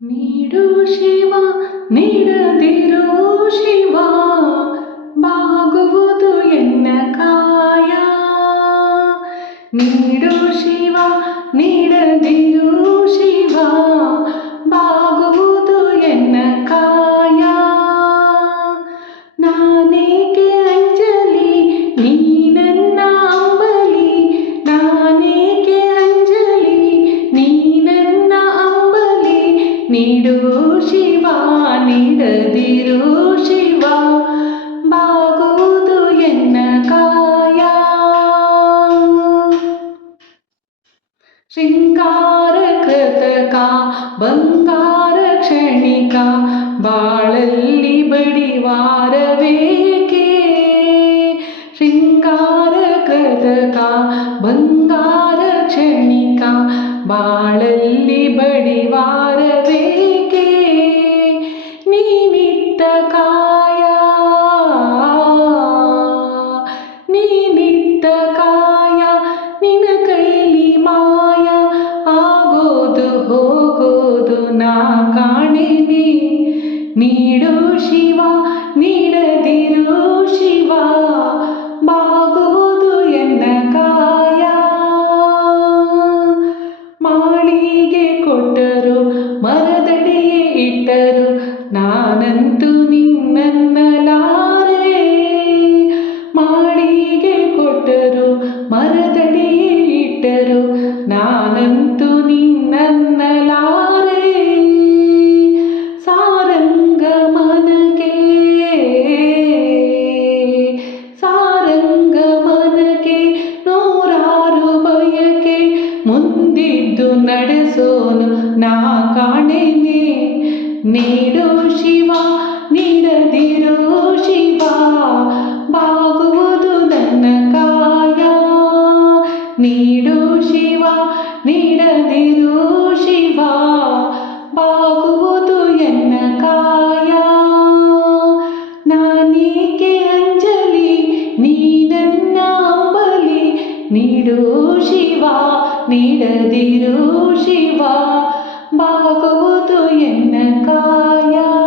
ನೀಡು ಶಿವ ನೀಡದಿರು ಶಿವ ಬಾಗುವುದು ಎನ್ನ ಕಾಯ. ನೀಡು ಶಿವ ನೀಡದಿರು ಶಿವ ಬಾಗುವುದು ಎನ್ನ ಕಾಯ. ನಾನೇಕೆ ಅಂಜಲಿ ನೀ ನನ್ನ ಅಂಬಲಿ, ನಾನೇಕೆ ಅಂಜಲಿ ನೀ ನನ್ನ ಅಂಬಲಿ. ನೀಡು ಶಿವ ನೀಡದಿರು ಶಿವ ಬಾಗುವುದು ಎನ್ನ ಕಾಯ. ಶೃಂಗಾರ ಕೃತಕ ಬಂಗಾರ ಕ್ಷಣಿಕ ಬಾಳಲ್ಲಿ ಬಡಿವಾರವೇಕೆ. ಶೃಂಗಾರ ಕೃತಕ ಬಂಗಾರ ಕ್ಷಣಿಕ ಬಾಳಲ್ಲಿ ಬಡಿವಾರವೇಕೆ. ನೀನಿತ್ತ ಕಾಯ ನೀನಿತ್ತ ಕಾಯ ನಿನ್ನ ಕೈಲಿ ಮಾಯ ಆಗೋದು ಹೋಗೋದು ನಾ ಕಾಣೆನೆ. ನೀಡು ಶಿವ ನೀಡದಿರು ಶಿವ ಬಾಗುವುದು ಎನ್ನ ಕಾಯ. ಮಾಳಿಗೆ ಕೊಟ್ಟರು ಮರದಡಿಯೇ ಇಟ್ಟರು ನಾನಂತೂ ನಿನ್ನನ್ನಲಾರೆ. ಮಾಳಿಗೆ ಕೊಟ್ಟರು ಮರದಡಿಯೇ ಇಟ್ಟರು ನಾನಂತೂ ನಿನ್ನನ್ನಲಾರೆ. ಸಾರಂಗಮನಗೆ ಸಾರಂಗಮನಗೆ ನೂರಾರು ಬಯಕೆ ಮುಂದಿದ್ದು ನಡೆಸೋನು ನಾ ಕಾಣೆನೆ. ನೀಡು ಶಿವ ನೀಡದಿರು ಶಿವ ಬಾಗುವುದು ನನ್ನ ಕಾಯ. ನೀಡು ಶಿವ ನೀಡದಿರು ಶಿವ ಬಾಗುವುದು ಎನ್ನ ಕಾಯ. ನಾನೇಕೆ ಅಂಜಲಿ ನೀ ನನ್ನ ಅಂಬಲಿ. ನೀಡು ಶಿವ ನೀಡದಿರು ಶಿವ ಬಾಗುವುದು ಎನ್ನ ಕಾಯ.